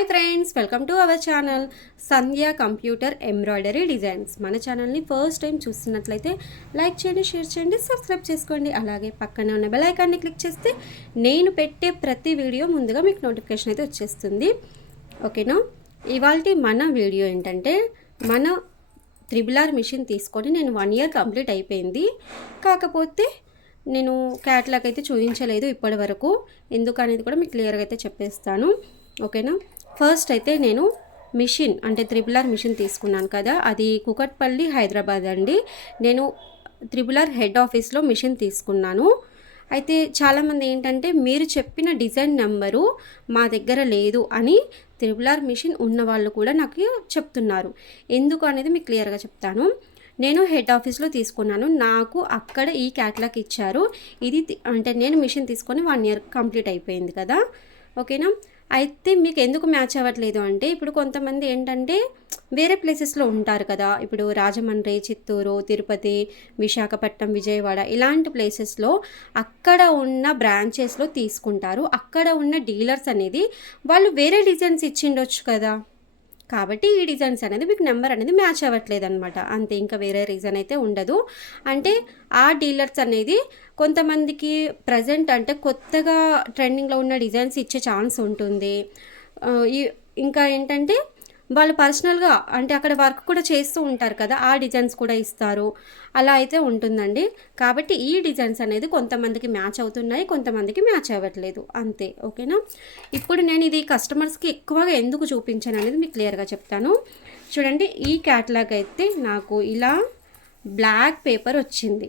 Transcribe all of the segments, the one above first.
Hi friends, welcome to our channel Sandhya computer embroidery designs. మన ఛానల్ని first time చూస్తున్నట్లయితే like చేయండి, share చేయండి, సబ్స్క్రైబ్ చేసుకోండి. అలాగే పక్కనే ఉన్న బెల్ ఐకాన్ని క్లిక్ చేస్తే నేను పెట్టే ప్రతి వీడియో ముందుగా మీకు నోటిఫికేషన్ అయితే వచ్చేస్తుంది. ఓకేనా? ఇవాళ మన వీడియో ఏంటంటే, మన త్రిబుల్ మిషన్ తీసుకొని నేను 1 year కంప్లీట్ అయిపోయింది. కాకపోతే నేను క్యాట్లాగ్ అయితే చూపించలేదు ఇప్పటి వరకు. ఎందుకనేది కూడా మీకు క్లియర్గా అయితే చెప్పేస్తాను. ఓకేనా? ఫస్ట్ అయితే నేను మిషన్ అంటే త్రిబుల్ మిషన్ తీసుకున్నాను కదా, అది కుకట్పల్లి హైదరాబాద్ అండి. నేను త్రిబుల్ హెడ్ ఆఫీస్లో మిషన్ తీసుకున్నాను. అయితే చాలామంది ఏంటంటే, మీరు చెప్పిన డిజైన్ నెంబరు మా దగ్గర లేదు అని త్రిబుల్ మిషన్ ఉన్న వాళ్ళు కూడా నాకు చెప్తున్నారు. ఎందుకు అనేది మీకు క్లియర్గా చెప్తాను. నేను హెడ్ ఆఫీస్లో తీసుకున్నాను, నాకు అక్కడ ఈ క్యాట్లాగ్ ఇచ్చారు. ఇది అంటే నేను మిషన్ తీసుకొని 1 year కంప్లీట్ అయిపోయింది కదా. ఓకేనా? అయితే మీకు ఎందుకు మ్యాచ్ అవ్వట్లేదు అంటే, ఇప్పుడు కొంతమంది ఏంటంటే వేరే ప్లేసెస్లో ఉంటారు కదా. ఇప్పుడు రాజమండ్రి, చిత్తూరు, తిరుపతి, విశాఖపట్నం, విజయవాడ ఇలాంటి ప్లేసెస్లో అక్కడ ఉన్న బ్రాంచెస్లో తీసుకుంటారు. అక్కడ ఉన్న డీలర్స్ అనేది వాళ్ళు వేరే డిజైన్స్ ఇచ్చిండొచ్చు కదా. కాబట్టి ఈ డిజైన్స్ అనేది మీకు నెంబర్ అనేది మ్యాచ్ అవ్వట్లేదు అనమాట. అంతే, ఇంకా వేరే రీజన్ అయితే ఉండదు. అంటే ఆ డీలర్స్ అనేది కొంతమందికి ప్రజెంట్ అంటే కొత్తగా ట్రెండింగ్లో ఉన్న డిజైన్స్ ఇచ్చే ఛాన్స్ ఉంటుంది. ఇంకా ఏంటంటే వాళ్ళు పర్సనల్గా అంటే అక్కడ వర్క్ కూడా చేస్తూ ఉంటారు కదా, ఆ డిజైన్స్ కూడా ఇస్తారు. అలా అయితే ఉంటుందండి. కాబట్టి ఈ డిజైన్స్ అనేది కొంతమందికి మ్యాచ్ అవుతున్నాయి, కొంతమందికి మ్యాచ్ అవ్వట్లేదు, అంతే. ఓకేనా? ఇప్పుడు నేను ఇది కస్టమర్స్కి ఎక్కువగా ఎందుకు చూపించాను అనేది మీకు క్లియర్గా చెప్తాను. చూడండి, ఈ క్యాటలాగ్ అయితే నాకు ఇలా బ్లాక్ పేపర్ వచ్చింది.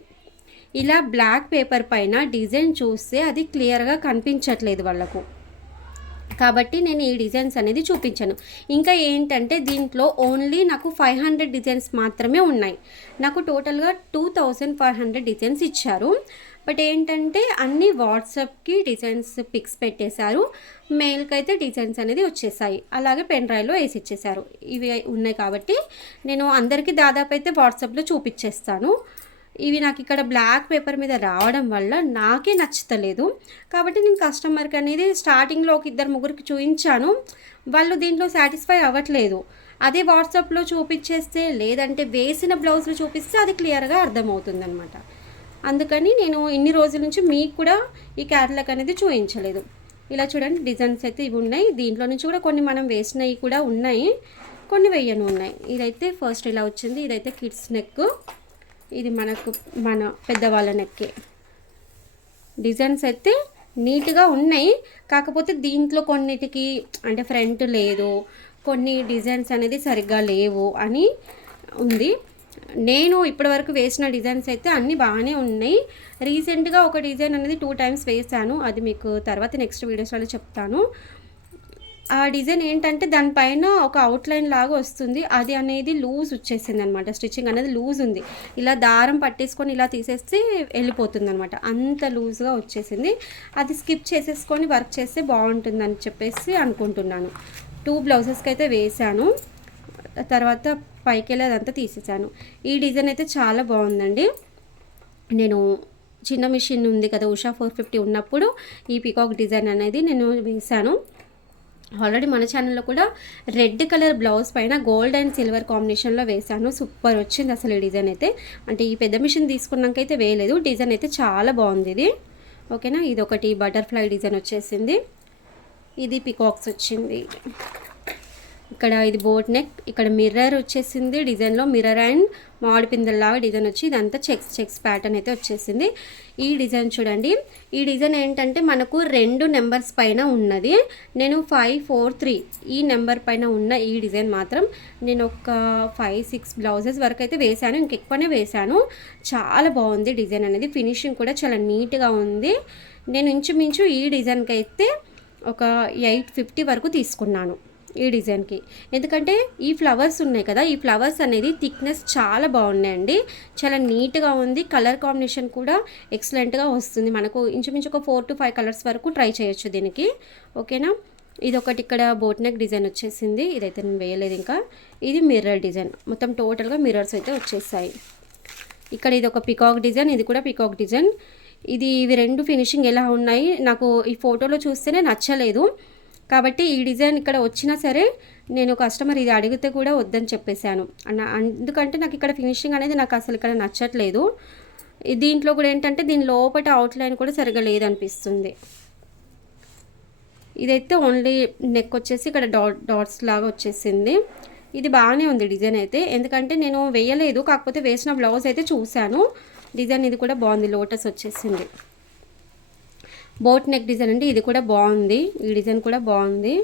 ఇలా బ్లాక్ పేపర్ పైన డిజైన్ చూస్తే అది క్లియర్గా కనిపించట్లేదు వాళ్ళకు. కాబట్టి నేను ఈ డిజైన్స్ అనేది చూపించాను. ఇంకా ఏంటంటే దీంట్లో ఓన్లీ నాకు 500 డిజైన్స్ మాత్రమే ఉన్నాయి. నాకు టోటల్గా 2500 డిజైన్స్ ఇచ్చారు. బట్ ఏంటంటే అన్ని వాట్సాప్కి డిజైన్స్ పిక్స్ పెట్టేశారు. మెయిల్కి అయితే డిజైన్స్ అనేది వచ్చేసాయి. అలాగే పెన్ డ్రైవ్లో వేసి ఇచ్చేసారు. ఇవి ఉన్నాయి కాబట్టి నేను అందరికీ దాదాపు అయితే వాట్సాప్లో చూపించేస్తాను. ఇవి నాకు ఇక్కడ బ్లాక్ పేపర్ మీద రావడం వల్ల నాకే నచ్చుతలేదు. కాబట్టి నేను కస్టమర్కి అనేది స్టార్టింగ్లో ఒక 2-3కి చూపించాను. వాళ్ళు దీంట్లో సాటిస్ఫై అవ్వట్లేదు. అదే వాట్సాప్లో చూపించేస్తే, లేదంటే వేసిన బ్లౌజులు చూపిస్తే అది క్లియర్గా అర్థమవుతుంది అనమాట. అందుకని నేను ఇన్ని రోజుల నుంచి మీకు కూడా ఈ క్యాటలాగ్ అనేది చూపించలేదు. ఇలా చూడండి, డిజైన్స్ అయితే ఇవి ఉన్నాయి. దీంట్లో నుంచి కూడా కొన్ని మనం వేసినవి కూడా ఉన్నాయి, కొన్ని వేయను ఉన్నాయి. ఇదైతే ఫస్ట్ ఇలా వచ్చింది. ఇదైతే కిడ్స్ నెక్. ఇది మన పెద్దవాళ్ళ నెక్కే. డిజైన్స్ అయితే నీట్గా ఉన్నాయి. కాకపోతే దీంట్లో కొన్నిటికి అంటే ఫ్రంట్ లేదు, కొన్ని డిజైన్స్ అనేది సరిగ్గా లేవు అని ఉంది. నేను ఇప్పటివరకు వేసిన డిజైన్స్ అయితే అన్నీ బాగానే ఉన్నాయి. రీసెంట్గా ఒక డిజైన్ అనేది 2 times వేసాను. అది మీకు తర్వాత నెక్స్ట్ వీడియోస్లో చెప్తాను. ఆ డిజైన్ ఏంటంటే దానిపైన ఒక అవుట్లైన్ లాగా వస్తుంది. అది అనేది లూజ్ వచ్చేసింది అనమాట. స్టిచ్చింగ్ అనేది లూజ్ ఉంది. ఇలా దారం పట్టేసుకొని ఇలా తీసేస్తే వెళ్ళిపోతుంది అనమాట. అంత లూజ్గా వచ్చేసింది. అది స్కిప్ చేసేసుకొని వర్క్ చేస్తే బాగుంటుందని చెప్పేసి అనుకుంటున్నాను. 2 బ్లౌజెస్కి అయితే వేసాను. తర్వాత పైకి వెళ్ళి అదంతా తీసేసాను. ఈ డిజైన్ అయితే చాలా బాగుందండి. నేను చిన్న మిషన్ ఉంది కదా, ఉషా 450 ఉన్నప్పుడు ఈ పికాక్ డిజైన్ అనేది నేను వేశాను. ఆల్రెడీ మన ఛానల్లో కూడా రెడ్ కలర్ బ్లౌజ్ పైన గోల్డ్ అండ్ సిల్వర్ కాంబినేషన్లో వేసాను. సూపర్ వచ్చింది అసలు ఈ డిజైన్ అయితే. అంటే ఈ పెద్ద మిషన్ తీసుకున్నాక అయితే వేయలేదు. డిజైన్ అయితే చాలా బాగుంది ఇది. ఓకేనా? ఇది ఒకటి బటర్ఫ్లై డిజైన్ వచ్చేసింది. ఇది పికాక్స్ వచ్చింది. ఇక్కడ ఇది బోట్ నెక్. ఇక్కడ మిర్రర్ వచ్చేసింది. డిజైన్లో మిర్రర్ అండ్ మామిడి పిందెల్లాగా డిజైన్ వచ్చి ఇదంతా చెక్స్ ప్యాటర్న్ అయితే వచ్చేసింది. ఈ డిజైన్ చూడండి. ఈ డిజైన్ ఏంటంటే మనకు 2 నెంబర్స్ పైన ఉన్నది. నేను 543 ఈ నెంబర్ పైన ఉన్న ఈ డిజైన్ మాత్రం నేను ఒక 5-6 బ్లౌజెస్ వరకు అయితే వేశాను. ఇంకెక్కువనే వేశాను. చాలా బాగుంది డిజైన్ అనేది. ఫినిషింగ్ కూడా చాలా నీట్గా ఉంది. నేను ఇంచుమించు ఈ డిజైన్కి అయితే ఒక 850 వరకు తీసుకున్నాను ఈ డిజైన్కి. ఎందుకంటే ఈ ఫ్లవర్స్ ఉన్నాయి కదా, ఈ ఫ్లవర్స్ అనేది థిక్నెస్ చాలా బాగున్నాయండి. చాలా నీట్గా ఉంది. కలర్ కాంబినేషన్ కూడా ఎక్సలెంట్గా వస్తుంది. మనకు ఇంచుమించు ఒక 4 to 5 కలర్స్ వరకు ట్రై చేయొచ్చు దీనికి. ఓకేనా? ఇది ఒకటి ఇక్కడ బోట్ నెక్ డిజైన్ వచ్చేసింది. ఇదైతే నేను వేయలేదు ఇంకా. ఇది మిర్రర్ డిజైన్. మొత్తం టోటల్గా మిర్రర్స్ అయితే వచ్చేసాయి. ఇక్కడ ఇది ఒక పికాక్ డిజైన్, ఇది కూడా పికాక్ డిజైన్. ఇవి 2 ఫినిషింగ్ ఎలా ఉన్నాయి నాకు ఈ ఫోటోలో చూస్తేనే నచ్చలేదు. కాబట్టి ఈ డిజైన్ ఇక్కడ వచ్చినా సరే నేను కస్టమర్ ఇది అడిగితే కూడా వద్దని చెప్పేశాను. ఎందుకంటే నాకు ఇక్కడ ఫినిషింగ్ అనేది నాకు అసలు ఇక్కడ నచ్చట్లేదు. దీంట్లో కూడా ఏంటంటే దీని లోపల అవుట్లైన్ కూడా సరిగ్గా లేదనిపిస్తుంది. ఇదైతే ఓన్లీ నెక్ వచ్చేసి ఇక్కడ డాట్స్ లాగా వచ్చేసింది. ఇది బాగానే ఉంది డిజైన్ అయితే, ఎందుకంటే నేను వేయలేదు, కాకపోతే వేసిన బ్లౌజ్ అయితే చూశాను. డిజైన్ ఇది కూడా బాగుంది, లోటస్ వచ్చేసింది. బోట్ నెక్ డిజైన్ అండి, ఇది కూడా బాగుంది. ఈ డిజైన్ కూడా బాగుంది.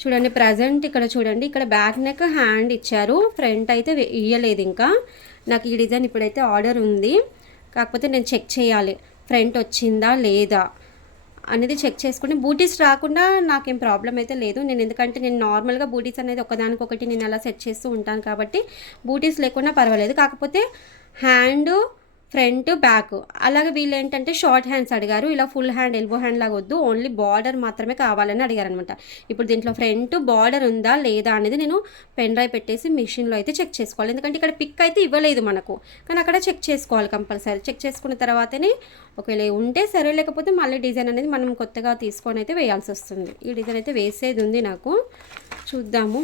చూడండి ప్రజెంట్ ఇక్కడ చూడండి, ఇక్కడ బ్యాక్ నెక్ హ్యాండ్ ఇచ్చారు, ఫ్రంట్ అయితే ఇయ్యలేదు. ఇంకా నాకు ఈ డిజైన్ ఇప్పుడైతే ఆర్డర్ ఉంది, కాకపోతే నేను చెక్ చేయాలి ఫ్రంట్ వచ్చిందా లేదా అనేది చెక్ చేసుకుని. బూటీస్ రాకుండా నాకేం ప్రాబ్లం అయితే లేదు. ఎందుకంటే నేను నార్మల్గా బూటీస్ అనేది ఒకదానికొకటి నేను అలా సెట్ చేస్తూ ఉంటాను కాబట్టి బూటీస్ లేకుండా పర్వాలేదు. కాకపోతే హ్యాండ్, ఫ్రంట్, బ్యాక్ అలాగే వీళ్ళు ఏంటంటే షార్ట్ హ్యాండ్స్ అడిగారు. ఇలా ఫుల్ హ్యాండ్, ఎల్బో హ్యాండ్ లాగా వద్దు, ఓన్లీ బార్డర్ మాత్రమే కావాలని అడిగారు అనమాట. ఇప్పుడు దీంట్లో ఫ్రంట్ బార్డర్ ఉందా లేదా అనేది నేను పెన్ డ్రైవ్ పెట్టేసి మిషన్లో అయితే చెక్ చేసుకోవాలి. ఎందుకంటే ఇక్కడ పిక్ అయితే ఇవ్వలేదు మనకు, కానీ అక్కడ చెక్ చేసుకోవాలి కంపల్సరీ. చెక్ చేసుకున్న తర్వాతనే ఒకవేళ ఉంటే సరే, లేకపోతే మళ్ళీ డిజైన్ అనేది మనం కొత్తగా తీసుకొని అయితే వేయాల్సి వస్తుంది. ఈ డిజైన్ అయితే వేసేది ఉంది నాకు, చూద్దాము.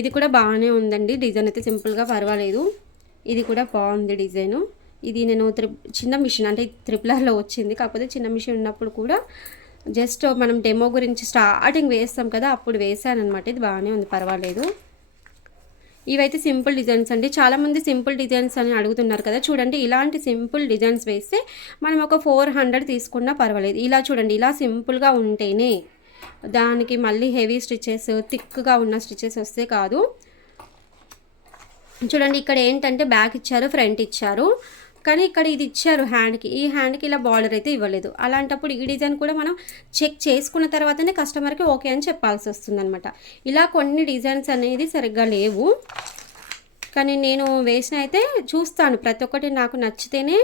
ఇది కూడా బాగానే ఉందండి డిజైన్ అయితే, సింపుల్గా పర్వాలేదు. ఇది కూడా బాగుంది డిజైను. ఇది నేను చిన్న మిషన్ అంటే త్రిపులర్లో వచ్చింది, కాకపోతే చిన్న మిషన్ ఉన్నప్పుడు కూడా జస్ట్ మనం డెమో గురించి స్టార్టింగ్ వేస్తాం కదా, అప్పుడు వేసాను అనమాట. ఇది బాగానే ఉంది, పర్వాలేదు. ఇవైతే సింపుల్ డిజైన్స్ అండి. చాలామంది సింపుల్ డిజైన్స్ అని అడుగుతున్నారు కదా, చూడండి ఇలాంటి సింపుల్ డిజైన్స్ వేస్తే మనం ఒక 400 తీసుకున్నా పర్వాలేదు. ఇలా చూడండి, ఇలా సింపుల్గా ఉంటేనే, దానికి మళ్ళీ హెవీ స్టిచెస్, థిక్గా ఉన్న స్టిచెస్ వస్తే కాదు. చూడండి ఇక్కడ ఏంటంటే బ్యాక్ ఇచ్చారు, ఫ్రంట్ ఇచ్చారు, కానీ ఇక్కడ ఇది ఇచ్చారు హ్యాండ్కి, ఈ హ్యాండ్కి ఇలా బార్డర్ అయితే ఇవ్వలేదు. అలాంటప్పుడు ఈ డిజైన్ కూడా మనం చెక్ చేసుకున్న తర్వాతనే కస్టమర్కి ఓకే అని చెప్పాల్సి వస్తుంది అనమాట. ఇలా కొన్ని డిజైన్స్ అనేది సరిగ్గా లేవు, కానీ నేను వేసిన అయితే చూస్తాను, ప్రతి ఒక్కటి నాకు నచ్చితేనే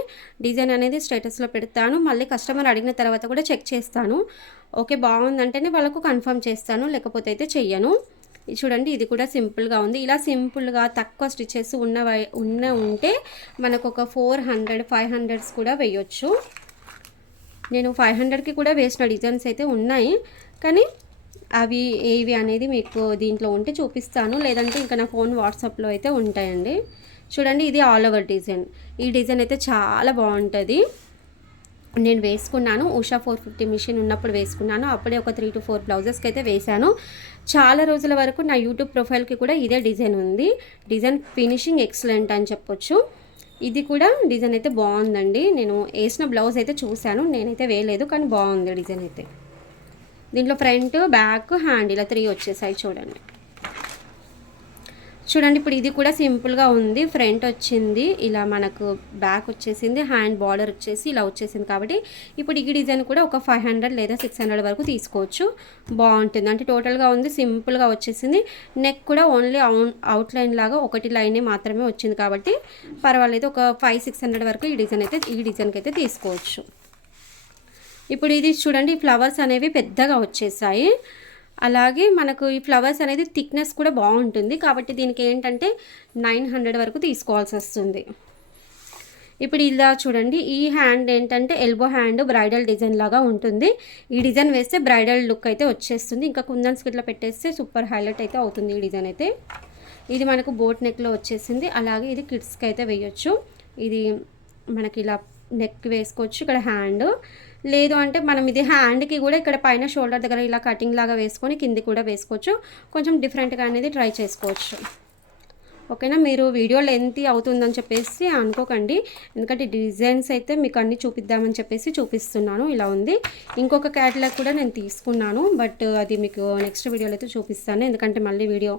డిజైన్ అనేది స్టేటస్లో పెడతాను. మళ్ళీ కస్టమర్ అడిగిన తర్వాత కూడా చెక్ చేస్తాను. ఓకే బాగుందంటేనే వాళ్ళకు కన్ఫర్మ్ చేస్తాను, లేకపోతే అయితే చెయ్యను. చూడండి ఇది కూడా సింపుల్గా ఉంది. ఇలా సింపుల్గా తక్కువ స్టిచెస్ ఉంటే మనకు ఒక 400-500 కూడా వేయొచ్చు. నేను 500కి కూడా వేసిన డిజైన్స్ అయితే ఉన్నాయి, కానీ అవి ఏవి అనేది మీకు దీంట్లో ఉంటే చూపిస్తాను, లేదంటే ఇంకా నా ఫోన్ వాట్సాప్లో అయితే ఉంటాయండి. చూడండి ఇది ఆల్ ఓవర్ డిజైన్. ఈ డిజైన్ అయితే చాలా బాగుంటుంది. నేను వేసుకున్నాను, ఉషా 450 మిషన్ ఉన్నప్పుడు వేసుకున్నాను. అప్పుడే ఒక 3 to 4 బ్లౌజెస్కి అయితే వేశాను. చాలా రోజుల వరకు నా యూట్యూబ్ ప్రొఫైల్కి కూడా ఇదే డిజైన్ ఉంది. డిజైన్ ఫినిషింగ్ ఎక్సలెంట్ అని చెప్పొచ్చు. ఇది కూడా డిజైన్ అయితే బాగుందండి. నేను వేసిన బ్లౌజ్ అయితే చూశాను, నేనైతే వేయలేదు, కానీ బాగుంది డిజైన్ అయితే. దీంట్లో ఫ్రంట్, బ్యాక్, హ్యాండ్ ఇలా 3 వచ్చేసాయి చూడండి. చూడండి ఇప్పుడు ఇది కూడా సింపుల్గా ఉంది. ఫ్రంట్ వచ్చింది, ఇలా మనకు బ్యాక్ వచ్చేసింది, హ్యాండ్ బార్డర్ వచ్చేసి ఇలా వచ్చేసింది. కాబట్టి ఇప్పుడు ఈ డిజైన్ కూడా ఒక 500 లేదా 600 వరకు తీసుకోవచ్చు, బాగుంటుంది. అంటే టోటల్గా ఉంది, సింపుల్గా వచ్చేసింది. నెక్ కూడా ఓన్లీ అవుట్లైన్ లాగా ఒకటి లైనే మాత్రమే వచ్చింది, కాబట్టి పర్వాలేదు. ఒక 500-600 వరకు ఈ డిజైన్కి అయితే తీసుకోవచ్చు. ఇప్పుడు ఇది చూడండి, ఫ్లవర్స్ అనేవి పెద్దగా వచ్చేసాయి. అలాగే మనకు ఈ ఫ్లవర్స్ అనేది థిక్నెస్ కూడా బాగుంటుంది, కాబట్టి దీనికి ఏంటంటే 900 వరకు తీసుకోవాల్సి వస్తుంది. ఇప్పుడు ఇలా చూడండి, ఈ హ్యాండ్ ఏంటంటే ఎల్బో హ్యాండ్ బ్రైడల్ డిజైన్ లాగా ఉంటుంది. ఈ డిజైన్ వేస్తే బ్రైడల్ లుక్ అయితే వచ్చేస్తుంది. ఇంకా కుందన్స్ ఇట్లా పెట్టేస్తే సూపర్ హైలైట్ అయితే అవుతుంది ఈ డిజైన్ అయితే. ఇది మనకు బోట్ నెక్లో వచ్చేసింది. అలాగే ఇది కిడ్స్కి అయితే వేయొచ్చు. ఇది మనకి ఇలా నెక్ వేసుకోవచ్చు, ఇక్కడ హ్యాండ్ లేదు అంటే మనం ఇది హ్యాండ్కి కూడా ఇక్కడ పైన షోల్డర్ దగ్గర ఇలా కటింగ్ లాగా వేసుకొని కింది కూడా వేసుకోవచ్చు. కొంచెం డిఫరెంట్గా అనేది ట్రై చేసుకోవచ్చు. ఓకేనా, మీరు వీడియో లెంత్ అవుతుందని చెప్పేసి అనుకోకండి, ఎందుకంటే డిజైన్స్ అయితే మీకు అన్నీ చూపిద్దామని చెప్పేసి చూపిస్తున్నాను. ఇలా ఉంది. ఇంకొక క్యాటలాగ్ కూడా నేను తీసుకున్నాను, బట్ అది మీకు నెక్స్ట్ వీడియోలో అయితే చూపిస్తాను, ఎందుకంటే మళ్ళీ వీడియో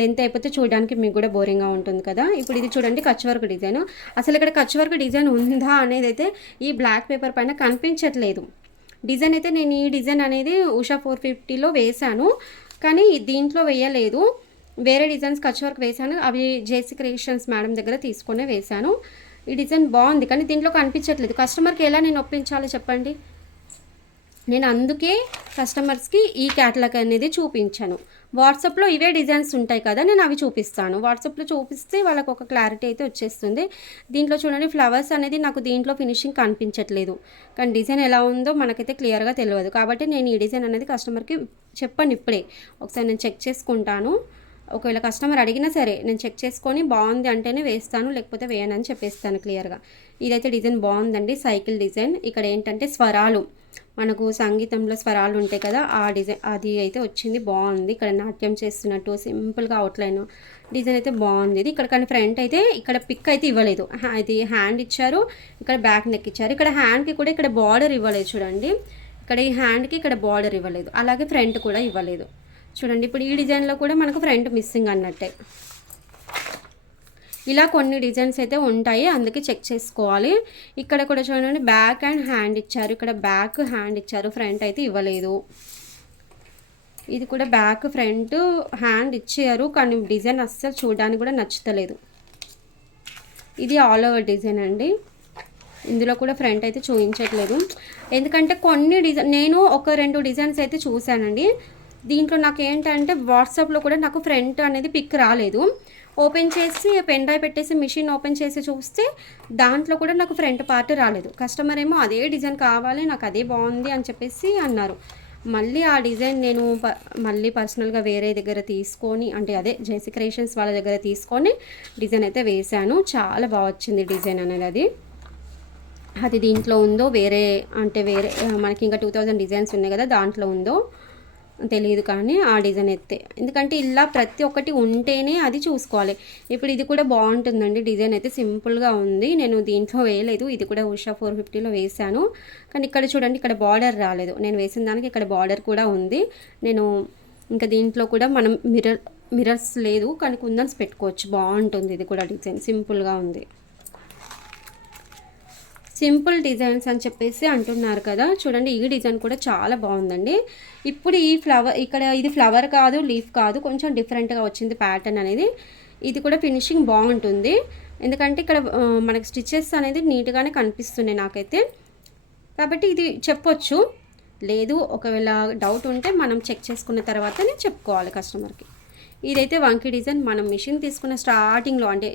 లెంత్ అయిపోతే చూడడానికి మీకు కూడా బోరింగ్గా ఉంటుంది కదా. ఇప్పుడు ఇది చూడండి, కచ్ వర్క్ డిజైన్. అసలు ఇక్కడ కచ్ వర్క్ డిజైన్ ఉందా అనేది అయితే ఈ బ్లాక్ పేపర్ పైన కనిపించట్లేదు. డిజైన్ అయితే నేను ఈ డిజైన్ అనేది ఉషా 450లో వేశాను, కానీ దీంట్లో వేయలేదు. వేరే డిజైన్స్ కచ్ వర్క్ వేశాను, అవి జేసీ క్రియేషన్స్ మేడం దగ్గర తీసుకునే వేశాను. ఈ డిజైన్ బాగుంది, కానీ దీంట్లో కనిపించట్లేదు. కస్టమర్కి ఎలా నేను ఒప్పించాలో చెప్పండి. నేను అందుకే కస్టమర్స్కి ఈ క్యాటలాగ్ అనేది చూపించాను. వాట్సాప్లో ఇవే డిజైన్స్ ఉంటాయి కదా, నేను అవి చూపిస్తాను. వాట్సాప్లో చూపిస్తే వాళ్ళకి ఒక క్లారిటీ అయితే వచ్చేస్తుంది. దీంట్లో చూడండి ఫ్లవర్స్ అనేది నాకు దీంట్లో ఫినిషింగ్ కనిపించట్లేదు, కానీ డిజైన్ ఎలా ఉందో మనకైతే క్లియర్గా తెలియదు. కాబట్టి నేను ఈ డిజైన్ అనేది కస్టమర్కి చెప్పాను ఇప్పుడే. ఒకసారి నేను చెక్ చేసుకుంటాను, ఒకవేళ కస్టమర్ అడిగినా సరే నేను చెక్ చేసుకొని బాగుంది అంటేనే వేస్తాను, లేకపోతే వేయనని చెప్పేస్తాను క్లియర్గా. ఇదైతే డిజైన్ బాగుందండి, సైకిల్ డిజైన్. ఇక్కడ ఏంటంటే స్వరాలు, మనకు సంగీతంలో స్వరాలు ఉంటాయి కదా, ఆ డిజైన్ అది అయితే వచ్చింది, బాగుంది. ఇక్కడ నాట్యం చేస్తున్నట్టు సింపుల్గా అవుట్లైన్ డిజైన్ అయితే బాగుంది. ఇది ఇక్కడ కానీ ఫ్రంట్ అయితే ఇక్కడ పిక్ అయితే ఇవ్వలేదు, ఇది హ్యాండ్ ఇచ్చారు, ఇక్కడ బ్యాక్ నెక్ ఇచ్చారు. ఇక్కడ హ్యాండ్కి కూడా ఇక్కడ బార్డర్ ఇవ్వలేదు చూడండి, ఇక్కడ ఈ హ్యాండ్కి ఇక్కడ బార్డర్ ఇవ్వలేదు, అలాగే ఫ్రంట్ కూడా ఇవ్వలేదు చూడండి. ఇప్పుడు ఈ డిజైన్లో కూడా మనకు ఫ్రంట్ మిస్సింగ్ అన్నట్టే. ఇలా కొన్ని డిజైన్స్ అయితే ఉంటాయి, అందుకే చెక్ చేసుకోవాలి. ఇక్కడ కూడా చూడండి బ్యాక్ అండ్ హ్యాండ్ ఇచ్చారు, ఇక్కడ బ్యాక్ హ్యాండ్ ఇచ్చారు, ఫ్రంట్ అయితే ఇవ్వలేదు. ఇది కూడా బ్యాక్ ఫ్రంట్ హ్యాండ్ ఇచ్చారు, కానీ డిజైన్ అస్సలు చూడడానికి కూడా నచ్చుతలేదు. ఇది ఆల్ ఓవర్ డిజైన్ అండి, ఇందులో కూడా ఫ్రంట్ అయితే చూపించట్లేదు. ఎందుకంటే కొన్ని డిజైన్ నేను ఒక 2 డిజైన్స్ అయితే చూశానండి. దీంట్లో నాకు ఏంటంటే వాట్సాప్లో కూడా నాకు ఫ్రంట్ అనేది పిక్ రాలేదు. ఓపెన్ చేసి పెన్ డ్రైవ్ పెట్టేసి మిషన్ ఓపెన్ చేసి చూస్తే దాంట్లో కూడా నాకు ఫ్రంట్ పార్ట్ రాలేదు. కస్టమర్ ఏమో అదే డిజైన్ కావాలి, నాకు అదే బాగుంది అని చెప్పేసి అన్నారు. మళ్ళీ ఆ డిజైన్ నేను మళ్ళీ పర్సనల్గా వేరే దగ్గర తీసుకొని, అంటే అదే జేసీ క్రియేషన్స్ వాళ్ళ దగ్గర తీసుకొని డిజైన్ అయితే వేశాను. చాలా బాగా వచ్చింది డిజైన్ అనేది. అది దీంట్లో ఉందో వేరే, అంటే వేరే మనకి ఇంకా 2000 డిజైన్స్ ఉన్నాయి కదా, దాంట్లో ఉందో తెలియదు, కానీ ఆ డిజైన్ అయితే, ఎందుకంటే ఇలా ప్రతి ఒక్కటి ఉంటేనే అది చూసుకోవాలి. ఇప్పుడు ఇది కూడా బాగుంటుందండి, డిజైన్ అయితే సింపుల్గా ఉంది. నేను దీంట్లో వేయలేదు, ఇది కూడా ఉషా 450లో వేసాను, కానీ ఇక్కడ చూడండి ఇక్కడ బార్డర్ రాలేదు. నేను వేసిన దానికి ఇక్కడ బార్డర్ కూడా ఉంది. నేను ఇంకా దీంట్లో కూడా మనం మిర్రర్స్ లేదు, కానీ కుందన్స్ పెట్టుకోవచ్చు, బాగుంటుంది. ఇది కూడా డిజైన్ సింపుల్గా ఉంది. సింపుల్ డిజైన్స్ అని చెప్పేసి అంటున్నారు కదా, చూడండి ఈ డిజైన్ కూడా చాలా బాగుందండి. ఇప్పుడు ఈ ఫ్లవర్, ఇక్కడ ఇది ఫ్లవర్ కాదు, లీఫ్ కాదు, కొంచెం డిఫరెంట్గా వచ్చింది ప్యాటర్న్ అనేది. ఇది కూడా ఫినిషింగ్ బాగుంటుంది, ఎందుకంటే ఇక్కడ మనకి స్టిచెస్ అనేది నీట్గానే కనిపిస్తున్నాయి నాకైతే. కాబట్టి ఇది చెప్పొచ్చు, లేదు ఒకవేళ డౌట్ ఉంటే మనం చెక్ చేసుకున్న తర్వాతనే చెప్పుకోవాలి కస్టమర్కి. ఇదైతే వంకీ డిజైన్. మనం మిషన్ తీసుకున్న స్టార్టింగ్లో, అంటే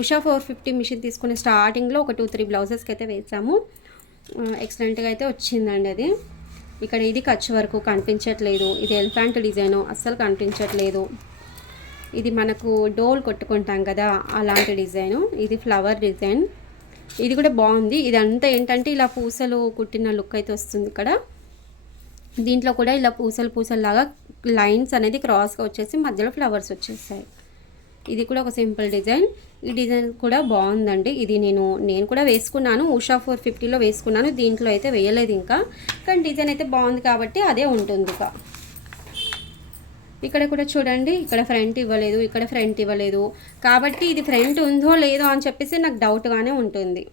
ఉషా 450 మిషన్ తీసుకునే స్టార్టింగ్లో ఒక 2-3 బ్లౌజెస్కి అయితే వేసాము. ఎక్సలెంట్గా అయితే వచ్చిందండి అది. ఇక్కడ ఇది ఖర్చు వరకు కనిపించట్లేదు, ఇది ఎలిఫెంట్ డిజైను అస్సలు కనిపించట్లేదు. ఇది మనకు డోల్ కొట్టుకుంటాం కదా అలాంటి డిజైను. ఇది ఫ్లవర్ డిజైన్, ఇది కూడా బాగుంది. ఇదంతా ఏంటంటే ఇలా పూసలు కుట్టిన లుక్ అయితే వస్తుంది. ఇక్కడ దీంట్లో కూడా ఇలా పూసలాగా లైన్స్ అనేది క్రాస్గా వచ్చేసి మధ్యలో ఫ్లవర్స్ వచ్చేసాయి. ఇది కూడా ఒక సింపుల్ డిజైన్. ఈ డిజైన్ కూడా బాగుందండి. ఇది నేను కూడా వేసుకున్నాను, ఉషా 450లో వేసుకున్నాను, దీంట్లో అయితే వేయలేదు ఇంకా, కానీ డిజైన్ అయితే బాగుంది కాబట్టి అదే ఉంటుంది. ఇక ఇక్కడ కూడా చూడండి, ఇక్కడ ఫ్రంట్ ఇవ్వలేదు, ఇక్కడ ఫ్రంట్ ఇవ్వలేదు, కాబట్టి ఇది ఫ్రంట్ ఉందో లేదో అని చెప్పేసి నాకు డౌట్గానే ఉంటుంది.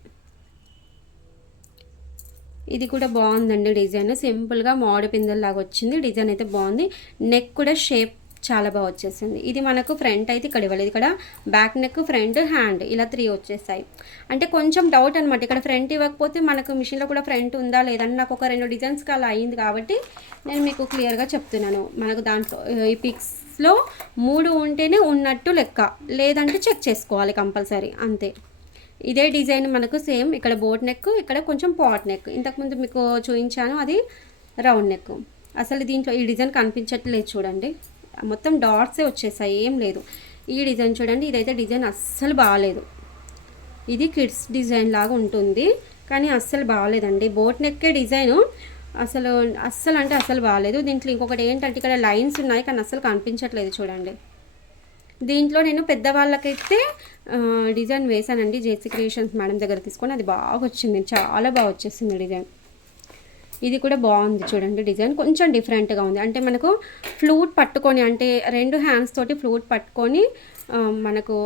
ఇది కూడా బాగుందండి డిజైన్, సింపుల్గా మామిడి పిందెల్లాగా వచ్చింది. డిజైన్ అయితే బాగుంది, నెక్ కూడా షేప్ చాలా బాగా వచ్చేసింది. ఇది మనకు ఫ్రంట్ అయితే ఇక్కడ ఇవ్వలేదు, ఇక్కడ బ్యాక్ నెక్, ఫ్రంట్, హ్యాండ్ ఇలా 3 వచ్చేసాయి. అంటే కొంచెం డౌట్ అనమాట, ఇక్కడ ఫ్రంట్ ఇవ్వకపోతే మనకు మిషన్లో కూడా ఫ్రంట్ ఉందా లేదని నాకు ఒక 2 డిజైన్స్కి అలా అయింది, కాబట్టి నేను మీకు క్లియర్గా చెప్తున్నాను. మనకు దాంట్లో ఈ పిక్స్లో 3 ఉంటేనే ఉన్నట్టు లెక్క, లేదంటే చెక్ చేసుకోవాలి కంపల్సరీ, అంతే. ఇదే డిజైన్ మనకు సేమ్, ఇక్కడ బోట్ నెక్, ఇక్కడ కొంచెం పాట్ నెక్, ఇంతకుముందు మీకు చూపించాను అది రౌండ్ నెక్. అసలు దీంట్లో ఈ డిజైన్ కనిపించట్లేదు చూడండి, మొత్తం డాట్సే వచ్చేసాయి, ఏం లేదు. ఈ డిజైన్ చూడండి, ఇదైతే డిజైన్ అస్సలు బాగాలేదు. ఇది కిడ్స్ డిజైన్ లాగా ఉంటుంది, కానీ అస్సలు బాగాలేదండి. బోట్ నెక్కే డిజైను అసలు అంటే అస్సలు బాగాలేదు. దీంట్లో ఇంకొకటి ఏంటంటే ఇక్కడ లైన్స్ ఉన్నాయి, కానీ అస్సలు కనిపించట్లేదు చూడండి. దీంట్లో నేను పెద్దవాళ్ళకైతే డిజైన్ వేసానండి, జేసీ క్రియేషన్స్ మేడం దగ్గర తీసుకొని, అది బాగా వచ్చింది, చాలా బాగా వచ్చేసింది డిజైన్. ఇది కూడా బాగుంది చూడండి, డిజైన్ కొంచెం డిఫరెంట్గా ఉంది. అంటే మనకు ఫ్లూట్ పట్టుకొని, అంటే 2 హ్యాండ్స్ తోటి ఫ్లూట్ పట్టుకొని మనకు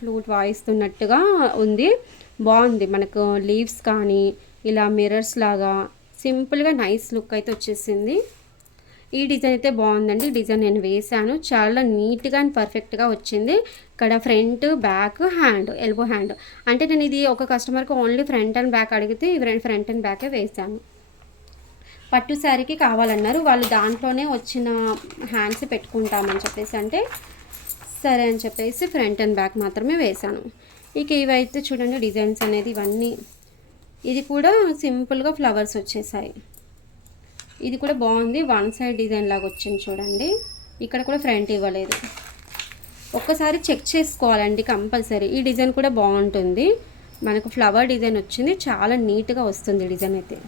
ఫ్లూట్ వాయిస్తున్నట్టుగా ఉంది, బాగుంది. మనకు లీవ్స్ కానీ ఇలా మిర్రర్స్ లాగా సింపుల్గా నైస్ లుక్ అయితే వచ్చేసింది. ఈ డిజైన్ అయితే బాగుందండి, డిజైన్ నేను వేసాను, చాలా నీట్గా అండ్ పర్ఫెక్ట్గా వచ్చింది. ఇక్కడ front, back, hand, elbow hand, అంటే నేను ఇది ఒక కస్టమర్కి ఓన్లీ ఫ్రంట్ అండ్ బ్యాక్ అడిగితే ఫ్రంట్ అండ్ బ్యాకే వేసాను. పట్టు శారీకి కావాలన్నారు వాళ్ళు. దాంట్లోనే వచ్చిన హ్యాండ్స్ పెట్టుకుంటామని చెప్పేసి అంటే సరే అని చెప్పేసి ఫ్రంట్ అండ్ బ్యాక్ మాత్రమే వేశాను. ఇక ఇవైతే చూడండి డిజైన్స్ అనేది ఇవన్నీ. ఇది కూడా సింపుల్గా ఫ్లవర్స్ వచ్చేసాయి. ఇది కూడా బాగుంది, వన్ సైడ్ డిజైన్ లాగా వచ్చింది చూడండి. ఇక్కడ కూడా ఫ్రంట్ ఇవ్వలేదు. ఒక్కసారి చెక్ చేసుకోవాలండి కంపల్సరీ. ఈ డిజైన్ కూడా బాగుంటుంది, మనకు ఫ్లవర్ డిజైన్ వచ్చింది, చాలా నీట్గా వస్తుంది డిజైన్ అయితే.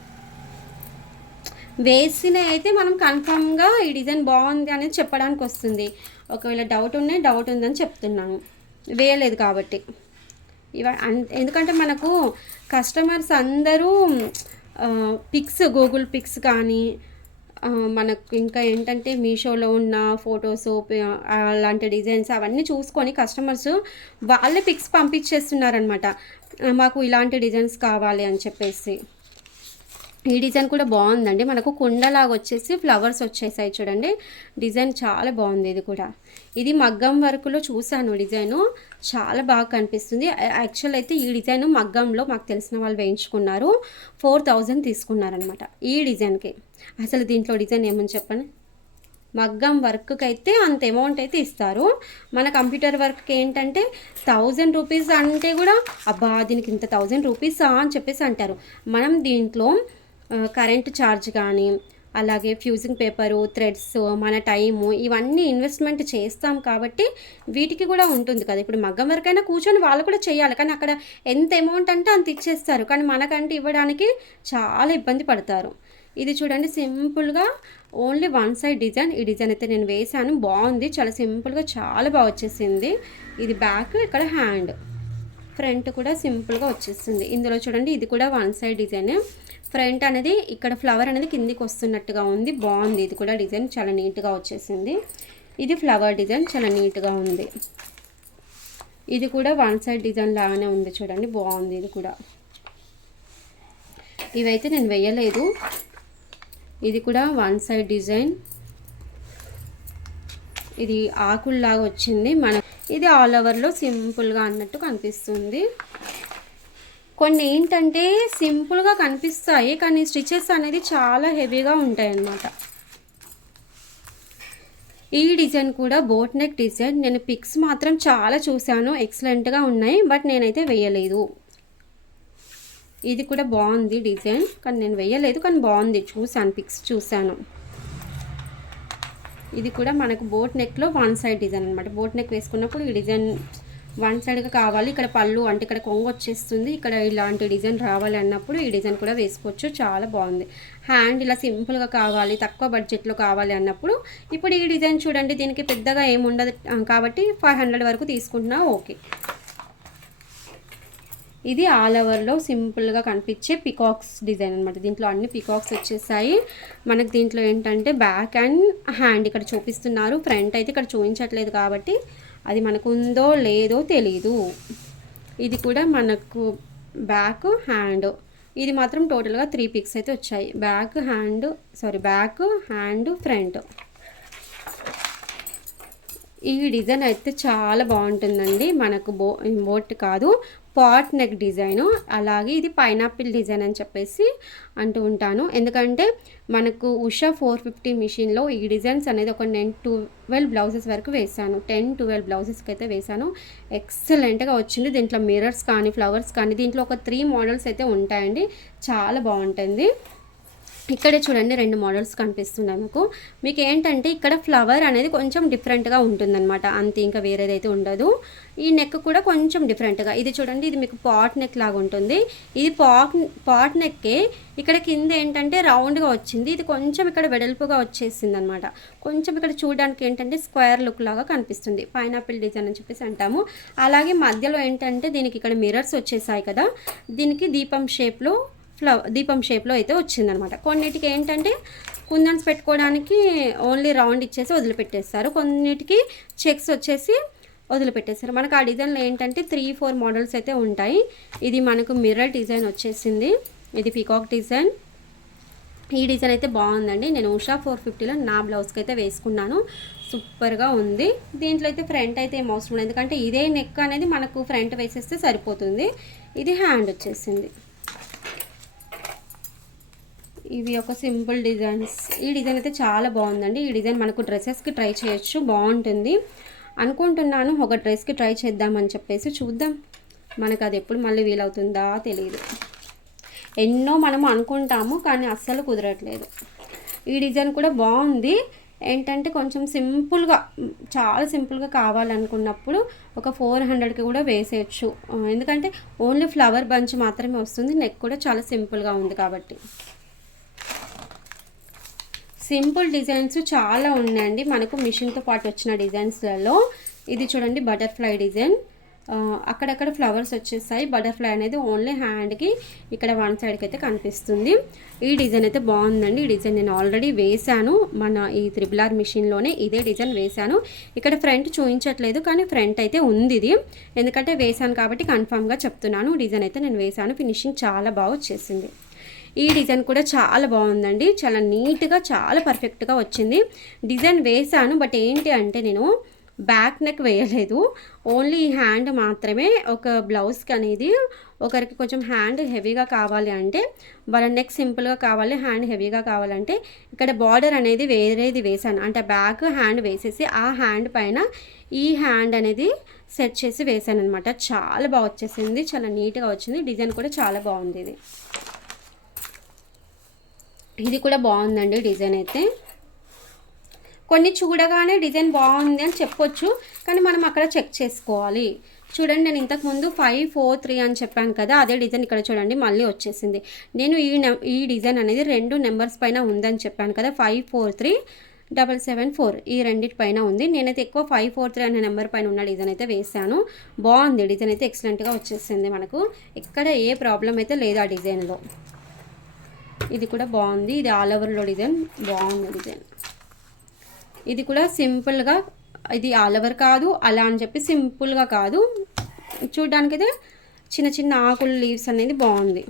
వేసిన అయితే మనం కన్ఫామ్గా ఈ డిజైన్ బాగుంది అనేది చెప్పడానికి వస్తుంది. ఒకవేళ డౌట్ ఉందని చెప్తున్నాను, వేయలేదు కాబట్టి. ఎందుకంటే మనకు కస్టమర్స్ అందరూ పిక్స్, గూగుల్ పిక్స్ కానీ మనకు ఇంకా ఏంటంటే మీషోలో ఉన్న ఫొటోస్ అలాంటి డిజైన్స్ అవన్నీ చూసుకొని కస్టమర్స్ వాళ్ళే పిక్స్ పంపించేస్తున్నారనమాట, మాకు ఇలాంటి డిజైన్స్ కావాలి అని చెప్పేసి. ఈ డిజైన్ కూడా బాగుందండి, మనకు కుండలాగా వచ్చేసి ఫ్లవర్స్ వచ్చేసాయి చూడండి. డిజైన్ చాలా బాగుంది. ఇది కూడా ఇది మగ్గం వర్క్లో చూసాను డిజైను, చాలా బాగా కనిపిస్తుంది. యాక్చువల్ అయితే ఈ డిజైన్ మగ్గంలో మాకు తెలిసిన వాళ్ళు వేయించుకున్నారు, 4000 తీసుకున్నారనమాట ఈ డిజైన్కి. అసలు దీంట్లో డిజైన్ ఏమని చెప్పండి, మగ్గం వర్క్కి అయితే అంత అమౌంట్ అయితే ఇస్తారు. మన కంప్యూటర్ వర్క్కి ఏంటంటే 1000 రూపీస్ అంటే కూడా అబ్బా దీనికి ఇంత 1000 రూపీసా అని చెప్పేసి అంటారు. మనం దీంట్లో కరెంట్ ఛార్జ్ కానీ అలాగే ఫ్యూజింగ్ పేపరు, థ్రెడ్స్, మన టైము ఇవన్నీ ఇన్వెస్ట్మెంట్ చేస్తాం కాబట్టి వీటికి కూడా ఉంటుంది కదా. ఇప్పుడు మగ్గం వరకైనా కూర్చొని వాళ్ళు కూడా చేయాలి, కానీ అక్కడ ఎంత అమౌంట్ అంటే అంత ఇచ్చేస్తారు, కానీ మనకంటే ఇవ్వడానికి చాలా ఇబ్బంది పడతారు. ఇది చూడండి సింపుల్గా ఓన్లీ వన్ సైడ్ డిజైన్. ఈ డిజైన్ అయితే నేను వేసాను, బాగుంది, చాలా సింపుల్గా చాలా బాగా వచ్చేసింది. ఇది బ్యాక్, ఇక్కడ హ్యాండ్, ఫ్రంట్ కూడా సింపుల్గా వచ్చేసింది. ఇందులో చూడండి ఇది కూడా వన్ సైడ్ డిజైన్. ఫ్రంట్ అనేది ఇక్కడ ఫ్లవర్ అనేది కిందికి వస్తున్నట్టుగా ఉంది, బాగుంది. ఇది కూడా డిజైన్ చాలా నీట్గా వచ్చేసింది. ఇది ఫ్లవర్ డిజైన్ చాలా నీట్గా ఉంది. ఇది కూడా వన్ సైడ్ డిజైన్ లాగానే ఉంది చూడండి, బాగుంది. ఇది కూడా ఇవైతే నేను వేయలేదు. ఇది కూడా వన్ సైడ్ డిజైన్, ఇది ఆకుల్లాగా వచ్చింది మన. ఇది ఆల్ ఓవర్లో సింపుల్గా అన్నట్టు కనిపిస్తుంది. కొన్ని ఏంటంటే సింపుల్గా కనిపిస్తాయి, కానీ స్టిచెస్ అనేది చాలా హెవీగా ఉంటాయి అన్నమాట. ఈ డిజైన్ కూడా బోట్ నెక్ డిజైన్. నేను పిక్స్ మాత్రం చాలా చూశాను, ఎక్సలెంట్గా ఉన్నాయి, బట్ నేనైతే వేయలేదు. ఇది కూడా బాగుంది డిజైన్, కానీ నేను వేయలేదు, కానీ బాగుంది, చూశాను, పిక్స్ చూశాను. ఇది కూడా మనకు బోట్ నెక్లో వన్ సైడ్ డిజైన్ అనమాట. బోట్ నెక్ వేసుకున్నప్పుడు ఈ డిజైన్ వన్ సైడ్గా కావాలి, ఇక్కడ పళ్ళు అంటే ఇక్కడ కొంగు వచ్చేస్తుంది, ఇక్కడ ఇలాంటి డిజైన్ రావాలి అన్నప్పుడు ఈ డిజైన్ కూడా వేసుకోవచ్చు, చాలా బాగుంది. హ్యాండ్ ఇలా సింపుల్గా కావాలి, తక్కువ బడ్జెట్లో కావాలి అన్నప్పుడు ఇప్పుడు ఈ డిజైన్ చూడండి, దీనికి పెద్దగా ఏముండదు కాబట్టి 500 వరకు తీసుకుంటున్నా ఓకే. ఇది ఆల్ ఓవర్లో సింపుల్గా కనిపించే పికాక్స్ డిజైన్ అనమాట. దీంట్లో అన్ని పికాక్స్ వచ్చేసాయి మనకు. దీంట్లో ఏంటంటే బ్యాక్ అండ్ హ్యాండ్ ఇక్కడ చూపిస్తున్నారు, ఫ్రంట్ అయితే ఇక్కడ చూపించట్లేదు కాబట్టి అది మనకు ఉందో లేదో తెలీదు. ఇది కూడా మనకు బ్యాక్ హ్యాండ్, ఇది మాత్రం టోటల్గా 3 పిక్స్ అయితే వచ్చాయి. Back hand front. ఈ డిజైన్ అయితే చాలా బాగుంటుందండి, మనకు బోట్ కాదు పాట్ నెక్ డిజైను. అలాగే ఇది పైనాపిల్ డిజైన్ అని చెప్పేసి అంటూ ఉంటాను, ఎందుకంటే మనకు ఉషా 450 మిషన్లో ఈ డిజైన్స్ అనేది ఒక 10-12 బ్లౌజెస్ వరకు వేసాను. 10-12 బ్లౌజెస్కి అయితే వేసాను, ఎక్సలెంట్గా వచ్చింది. దీంట్లో మిర్రర్స్ కానీ ఫ్లవర్స్ కానీ దీంట్లో ఒక 3 మోడల్స్ అయితే ఉంటాయండి, చాలా బాగుంటుంది. ఇక్కడే చూడండి 2 మోడల్స్ కనిపిస్తున్నాయి మీకు ఏంటంటే ఇక్కడ ఫ్లవర్ అనేది కొంచెం డిఫరెంట్గా ఉంటుందన్నమాట, అంతే, ఇంకా వేరేదైతే ఉండదు. ఈ నెక్ కూడా కొంచెం డిఫరెంట్గా, ఇది చూడండి, ఇది మీకు పాట్ నెక్ లాగా ఉంటుంది. ఇది పాట్ నెక్కే, ఇక్కడ కింద ఏంటంటే రౌండ్గా వచ్చింది, ఇది కొంచెం ఇక్కడ వెడల్పుగా వచ్చేసింది అనమాట. కొంచెం ఇక్కడ చూడడానికి ఏంటంటే స్క్వేర్ లుక్ లాగా కనిపిస్తుంది, పైనాపిల్ డిజైన్ అని చెప్పేసి అంటాము. అలాగే మధ్యలో ఏంటంటే దీనికి ఇక్కడ మిర్రర్స్ వచ్చేసాయి కదా, దీనికి దీపం షేప్లో అయితే వచ్చిందనమాట. కొన్నిటికి ఏంటంటే కుందన్స్ పెట్టుకోవడానికి ఓన్లీ రౌండ్ ఇచ్చేసి వదిలిపెట్టేస్తారు, కొన్నిటికి చెక్స్ వచ్చేసి వదిలిపెట్టేస్తారు. మనకు ఆ డిజైన్లో ఏంటంటే 3-4 మోడల్స్ అయితే ఉంటాయి. ఇది మనకు మిర్రర్ డిజైన్ వచ్చేసింది, ఇది పీకాక్ డిజైన్. ఈ డిజైన్ అయితే బాగుందండి, నేను ఉషా 450లో నా బ్లౌజ్కి అయితే వేసుకున్నాను, సూపర్గా ఉంది. దీంట్లో అయితే ఫ్రంట్ అయితే ఏం అవసరం లేదు, ఎందుకంటే ఇదే నెక్ అనేది మనకు ఫ్రంట్ వేసేస్తే సరిపోతుంది. ఇది హ్యాండ్ వచ్చేసింది. ఇవి ఒక సింపుల్ డిజైన్స్. ఈ డిజైన్ అయితే చాలా బాగుందండి. ఈ డిజైన్ మనకు డ్రెస్సెస్కి ట్రై చేయొచ్చు, బాగుంటుంది అనుకుంటున్నాను. ఒక డ్రెస్కి ట్రై చేద్దామని చెప్పేసి చూద్దాం, మనకు అది ఎప్పుడు మళ్ళీ వీలవుతుందా తెలియదు. ఎన్నో మనం అనుకుంటాము కానీ అస్సలు కుదరట్లేదు. ఈ డిజైన్ కూడా బాగుంది. ఏంటంటే కొంచెం సింపుల్గా, చాలా సింపుల్గా కావాలనుకున్నప్పుడు ఒక 400కి కూడా వేసేయచ్చు. ఎందుకంటే ఓన్లీ ఫ్లవర్ బంచ్ మాత్రమే వస్తుంది. నెక్ కూడా చాలా సింపుల్గా ఉంది కాబట్టి. సింపుల్ డిజైన్స్ చాలా ఉన్నాయండి మనకు మిషన్తో పాటు వచ్చిన డిజైన్స్లలో. ఇది చూడండి బటర్ఫ్లై డిజైన్, అక్కడక్కడ ఫ్లవర్స్ వచ్చేసాయి. బటర్ఫ్లై అనేది ఓన్లీ హ్యాండ్కి ఇక్కడ వన్ సైడ్కి అయితే కనిపిస్తుంది. ఈ డిజైన్ అయితే బాగుందండి. ఈ డిజైన్ నేను ఆల్రెడీ వేశాను మన ఈ త్రిబుల్ మిషన్లోనే. ఇదే డిజైన్ వేశాను. ఇక్కడ ఫ్రంట్ చూపించట్లేదు కానీ ఫ్రంట్ అయితే ఉంది ఇది, ఎందుకంటే వేశాను కాబట్టి కన్ఫామ్గా చెప్తున్నాను. డిజైన్ అయితే నేను వేశాను. ఫినిషింగ్ చాలా బాగా వచ్చేసింది. ఈ డిజైన్ కూడా చాలా బాగుందండి. చాలా నీట్గా, చాలా పర్ఫెక్ట్గా వచ్చింది. డిజైన్ వేశాను బట్ ఏంటి అంటే నేను బ్యాక్ నెక్ వేయలేదు, ఓన్లీ హ్యాండ్ మాత్రమే. ఒక బ్లౌజ్కి అనేది ఒకరికి కొంచెం హ్యాండ్ హెవీగా కావాలి అంటే, వాళ్ళ నెక్ సింపుల్గా కావాలి, హ్యాండ్ హెవీగా కావాలంటే ఇక్కడ బార్డర్ అనేది వేరేది వేసాను. అంటే బ్యాక్ హ్యాండ్ వేసేసి ఆ హ్యాండ్ పైన ఈ హ్యాండ్ అనేది సెట్ చేసి వేసాను అనమాట. చాలా బాగా వచ్చేసింది, చాలా నీట్గా వచ్చింది. డిజైన్ కూడా చాలా బాగుంది. ఇది కూడా బాగుందండి డిజైన్ అయితే. కొన్ని చూడగానే డిజైన్ బాగుంది అని చెప్పొచ్చు కానీ మనం అక్కడ చెక్ చేసుకోవాలి. చూడండి, నేను ఇంతకుముందు 543 అని చెప్పాను కదా, అదే డిజైన్ ఇక్కడ చూడండి మళ్ళీ వచ్చేసింది. నేను ఈ డిజైన్ అనేది 2 నెంబర్స్ పైన ఉందని చెప్పాను కదా, 543-774 ఈ రెండింటి పైన ఉంది. నేనైతే ఎక్కువ 543 అనే నెంబర్ పైన ఉన్న డిజైన్ అయితే వేసాను. బాగుంది డిజైన్ అయితే, ఎక్సలెంట్గా వచ్చేసింది. మనకు ఎక్కడ ఏ ప్రాబ్లం అయితే లేదు ఆ డిజైన్లో. ఇది కూడా బాగుంది. ఇది ఆల్ ఓవర్లో డిజైన్ బాగుంది. డిజైన్ ఇది కూడా సింపుల్గా, ఇది ఆల్ ఓవర్ కాదు అలా అని చెప్పి సింపుల్గా కాదు, చూడడానికైతే చిన్న చిన్న ఆకులు లీవ్స్ అనేది బాగుంది.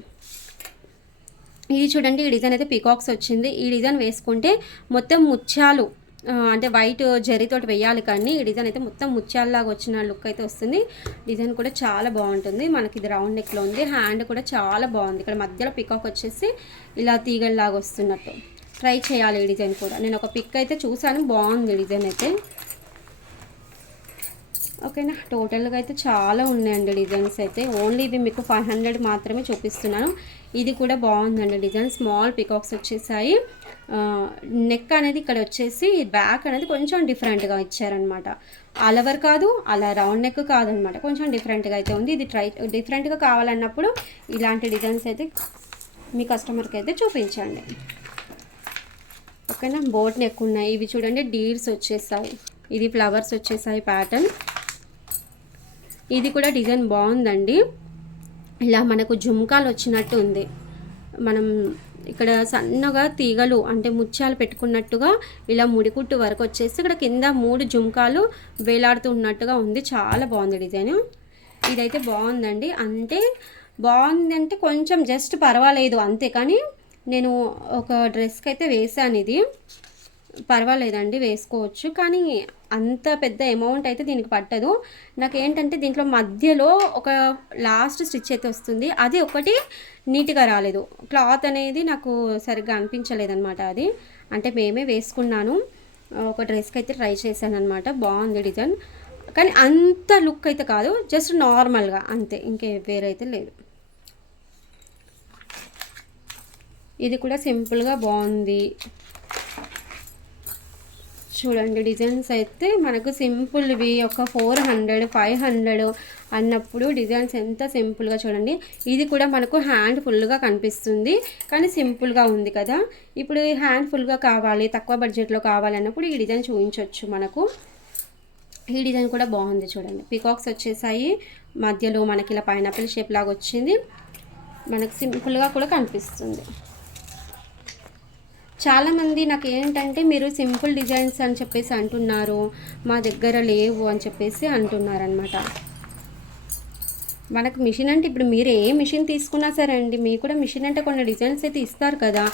ఇది చూడండి, ఈ డిజైన్ అయితే పీకాక్స్ వచ్చింది. ఈ డిజైన్ వేసుకుంటే మొత్తం ముత్యాలు, అంటే వైట్ జరీతోటి వేయాలి కానీ ఈ డిజైన్ అయితే మొత్తం ముత్యాలలాగా వచ్చిన లుక్ అయితే వస్తుంది. డిజైన్ కూడా చాలా బాగుంటుంది. మనకి ఇది రౌండ్ నెక్లో ఉంది. హ్యాండ్ కూడా చాలా బాగుంది. ఇక్కడ మధ్యలో పికాక్ వచ్చేసి ఇలా తీగల్లాగా వస్తున్నట్టు. ట్రై చేయాలి ఈ డిజైన్ కూడా. నేను ఒక పిక్ అయితే చూసాను, బాగుంది డిజైన్ అయితే. ఓకేనా, టోటల్గా అయితే చాలా ఉన్నాయండి డిజైన్స్ అయితే. ఓన్లీ ఇవి మీకు 500 మాత్రమే చూపిస్తున్నాను. ఇది కూడా బాగుందండి డిజైన్. స్మాల్ పికాక్స్ వచ్చేసాయి. నెక్ అనేది ఇక్కడ వచ్చేసి బ్యాక్ అనేది కొంచెం డిఫరెంట్గా ఇచ్చారనమాట. ఆల్ ఓవర్ కాదు, అలా రౌండ్ నెక్ కాదనమాట, కొంచెం డిఫరెంట్గా అయితే ఉంది. ఇది డిఫరెంట్గా కావాలన్నప్పుడు ఇలాంటి డిజైన్స్ అయితే మీ కస్టమర్కి అయితే చూపించండి. ఓకేనా, బోట్ నెక్ ఉన్నాయి. ఇవి చూడండి డీర్స్ వచ్చేసాయి. ఇది ఫ్లవర్స్ వచ్చేసాయి ప్యాటర్న్. ఇది కూడా డిజైన్ బాగుందండి. ఇలా మనకు జుమ్కాలు వచ్చినట్టు ఉంది. మనం ఇక్కడ సన్నగా తీగలు అంటే ముత్యాలు పెట్టుకున్నట్టుగా ఇలా ముడికుట్టు వరకు వచ్చేసి ఇక్కడ కింద 3 జుమ్కాలు వేలాడుతూ ఉన్నట్టుగా ఉంది. చాలా బాగుంది డిజైన్. ఇదైతే బాగుందండి. అంటే బాగుందంటే కొంచెం జస్ట్ పర్వాలేదు అంతే, కానీ నేను ఒక డ్రెస్కి అయితే వేసాను. ఇది పర్వాలేదండి, వేసుకోవచ్చు. కానీ అంత పెద్ద అమౌంట్ అయితే దీనికి పట్టదు. నాకేంటంటే దీంట్లో మధ్యలో ఒక లాస్ట్ స్టిచ్ అయితే వస్తుంది, అది ఒకటి నీట్గా రాలేదు. క్లాత్ అనేది నాకు సరిగ్గా అనిపించలేదన్నమాట. అది అంటే మేమే వేసుకున్నాను. ఒక డ్రెస్కి అయితే ట్రై చేశాను అనమాట. బాగుంది డిజైన్, కానీ అంత లుక్ అయితే కాదు, జస్ట్ నార్మల్గా అంతే, ఇంకే వేరైతే లేదు. ఇది కూడా సింపుల్గా బాగుంది. చూడండి డిజైన్స్ అయితే మనకు సింపుల్వి ఒక 400-500 అన్నప్పుడు డిజైన్స్ ఎంత సింపుల్గా చూడండి. ఇది కూడా మనకు హ్యాండ్ ఫుల్గా కనిపిస్తుంది కానీ సింపుల్గా ఉంది కదా. ఇప్పుడు ఈ హ్యాండ్ ఫుల్గా కావాలి, తక్కువ బడ్జెట్లో కావాలి అన్నప్పుడు ఈ డిజైన్ చూపించవచ్చు మనకు. ఈ డిజైన్ కూడా బాగుంది చూడండి. పీకాక్స్ వచ్చేసాయి, మధ్యలో మనకి ఇలా పైనాపిల్ షేప్ లాగా వచ్చింది. మనకు సింపుల్గా కూడా కనిపిస్తుంది. చాలామంది నాకు ఏంటంటే మీరు సింపుల్ డిజైన్స్ అని చెప్పేసి అంటున్నారు, మా దగ్గర లేవు అని చెప్పేసి అంటున్నారనమాట. మనకు మిషన్ అంటే ఇప్పుడు మీరు ఏ మిషన్ తీసుకున్నా సరే అండి, మీకు కూడా మిషన్ అంటే కొన్ని డిజైన్స్ అయితే ఇస్తారు కదా,